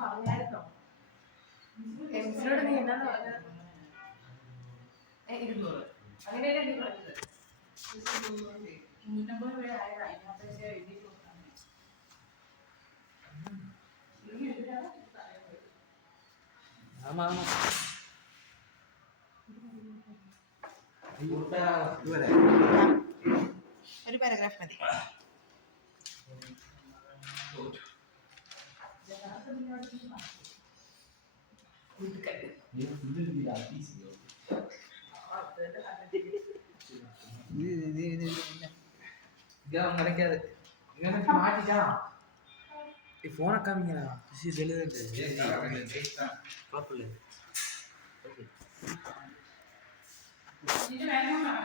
പറഞ്ഞായിരുന്നോ മിസ്സിനോട് നീ എന്നാന്ന് പറഞ്ഞത്? 200 അങ്ങനെയല്ലേ നീ പറഞ്ഞത്? 350 രൂപ ആയത് അതിനകത്ത് എഴുതിയിട്ട് കൊടുക്കാൻ ഒരു പാരഗ്രാഫ് മതി. മറക്കാതെ ഇങ്ങനെ മാറ്റിട്ടാ ഈ ഫോണൊക്കെ ഇങ്ങനെ കുഴപ്പമില്ല. ഇത് വേണമെന്നാണ്